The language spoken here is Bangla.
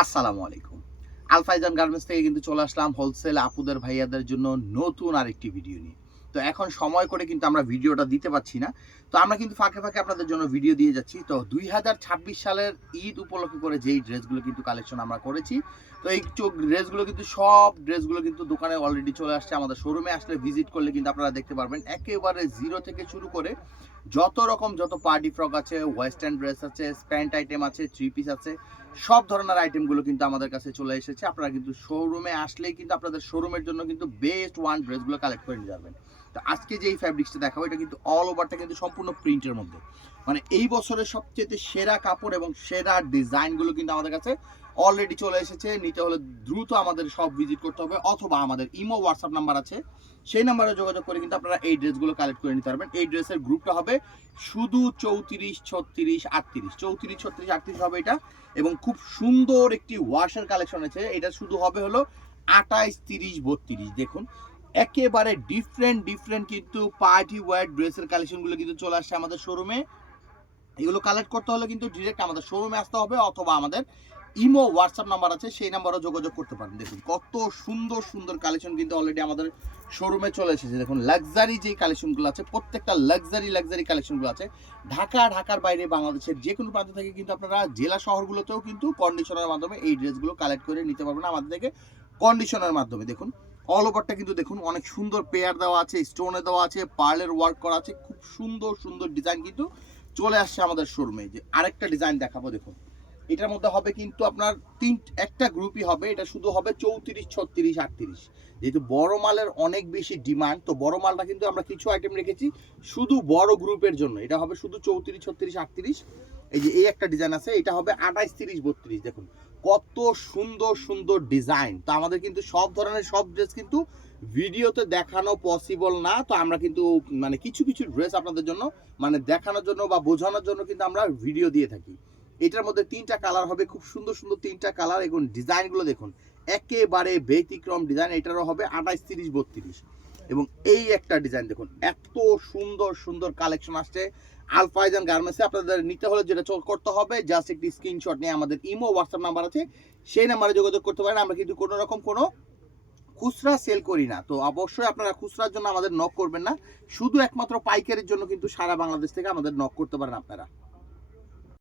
আসসালামু আলাইকুম। আলফাইজান গার্মেন্টস থেকে কিন্তু চলে আসলাম হোলসেল আপুদের ভাইয়াদের জন্য নতুন আরেকটি ভিডিও নিয়ে। তো এখন সময় করে কিন্তু আমরা ভিডিওটা দিতে পারছি না। তো আমরা কিন্তু ফাঁকে, ফাঁকে আপনাদের জন্য ভিডিও দিয়ে যাচ্ছি। তো ২০২৬ সালের ঈদ উপলক্ষে করে যেই ড্রেসগুলো কিন্তু কালেকশন আমরা করেছি। তো এই ড্রেসগুলো কিন্তু সব ড্রেসগুলো কিন্তু দোকানে অলরেডি চলে আসছে। আমাদের শোরুমে আসলে ভিজিট করলে কিন্তু আপনারা দেখতে পারবেন। একেবারে 0 থেকে শুরু করে যত পার্টি ফ্রক আছে, ওয়েস্টার্ন ড্রেস আছে, প্যান্ট আইটেম আছে, থ্রি পিস আছে, সব ধরনের আইটেমগুলো কিন্তু আমাদের কাছে চলে এসেছে। আপনারা কিন্তু শোরুমে আসলেই কিন্তু আপনাদের শোরুমের জন্য কিন্তু বেস্ট ওয়ান ড্রেসগুলো কালেক্ট করে নিয়ে যাবেন। তো আজকে যে এই ফ্যাব্রিক্সটা দেখাবো এটা কিন্তু অল ওভারটা কিন্তু সম্পূর্ণ প্রিন্টের মধ্যে। মানে এই বছরের সবচেয়ে সেরা কাপড় এবং সেরা ডিজাইনগুলো কিন্তু আমাদের কাছে অলরেডি চলে এসেছে। নিতে হলে দ্রুত আমাদের সব ভিজিট করতে হবে, অথবা আমাদের ইমো হোয়াটসঅ্যাপ নাম্বার আছে, সেই নাম্বারে যোগাযোগ করে কিন্তু আপনারা এই ড্রেসগুলো কালেক্ট করে নিতে পারবেন। এই ড্রেসের গ্রুপটা হবে শুধু 34, 36, 38, 34, 36, 38 হবে এটা। এবং খুব সুন্দর একটি ওয়াশের কালেকশন আছে। এটা শুধু হবে হলো 28, 30, 32। দেখুন একেবারে ডিফারেন্ট কিন্তু পার্টি ওয়্যার ড্রেসের কালেকশনগুলো কিন্তু চলে আসছে আমাদের শোরুমে। এগুলো কালেক্ট করতে হলে কিন্তু ডিরেক্ট আমাদের শোরুমে আসতে হবে, অথবা আমাদের ইমো হোয়াটসঅ্যাপ নাম্বার আছে, সেই নাম্বারও যোগাযোগ করতে পারেন। দেখুন কত সুন্দর সুন্দর কালেকশন কিন্তু অলরেডি আমাদের শোরুমে চলে এসেছে। দেখুন লাক্সারি যে কালেকশনগুলো আছে, প্রত্যেকটা লাক্সারি কালেকশনগুলো আছে। ঢাকার বাইরে বাংলাদেশের যে কোনো প্রান্ত থেকে কিন্তু আপনারা জেলা শহরগুলোতেও কিন্তু কন্ডিশনের মাধ্যমে এই ড্রেসগুলো কালেক্ট করে নিতে পারবেন আমাদের থেকে কন্ডিশনের মাধ্যমে। দেখুন অল ওভারটা কিন্তু দেখুন অনেক সুন্দর পেয়ার দেওয়া আছে, স্টোনে দেওয়া আছে, পার্লের ওয়ার্ক করা আছে, খুব সুন্দর সুন্দর ডিজাইন কিন্তু চলে আসছে আমাদের শোরুমে। যে আরেকটা ডিজাইন দেখাবো, দেখুন এটার মধ্যে হবে কিন্তু আপনার একটা গ্রুপই হবে। এটা শুধু হবে 34, 36, 38। যেহেতু বড় মালের অনেক বেশি ডিমান্ড, তো বড় মালটা কিন্তু আমরা কিছু আইটেম রেখেছি শুধু বড় গ্রুপের জন্য। এটা হবে শুধু 34, 36, 38। এই যে এই একটা ডিজাইন আছে, এটা হবে 28, 30, 32। দেখুন কত সুন্দর সুন্দর ডিজাইন। তো আমাদের কিন্তু সব ধরনের সব ড্রেস কিন্তু ভিডিওতে দেখানো পসিবল না। তো আমরা কিন্তু মানে কিছু কিছু ড্রেস আপনাদের জন্য মানে দেখানোর জন্য বা বোঝানোর জন্য কিন্তু আমরা ভিডিও দিয়ে থাকি। এটার মধ্যে 3টা কালার হবে, খুব সুন্দর সুন্দর 3টা কালার। এবং ডিজাইনগুলো দেখুন একেবারে ব্যতিক্রম ডিজাইন। এটারও হবে 28, 30, 32। এবং এই একটা ডিজাইন দেখুন, এত সুন্দর সুন্দর কালেকশন আসছে আলফাইজান গার্মেন্টসে। আপনাদের নিতে হলে যেটা করতে হবে, জাস্ট একটি স্ক্রিনশট নিয়ে আমাদের ইমো হোয়াটসঅ্যাপ নাম্বার আছে, সেই নাম্বারে যোগাযোগ করতে পারেন। আমরা কিন্তু কোনো রকম কোনো খুচরা সেল করি না। তো অবশ্যই আপনারা খুচরার জন্য আমাদের নক করবেন না, শুধু একমাত্র পাইকারির জন্য কিন্তু সারা বাংলাদেশ থেকে আমাদের নক করতে পারেন আপনারা।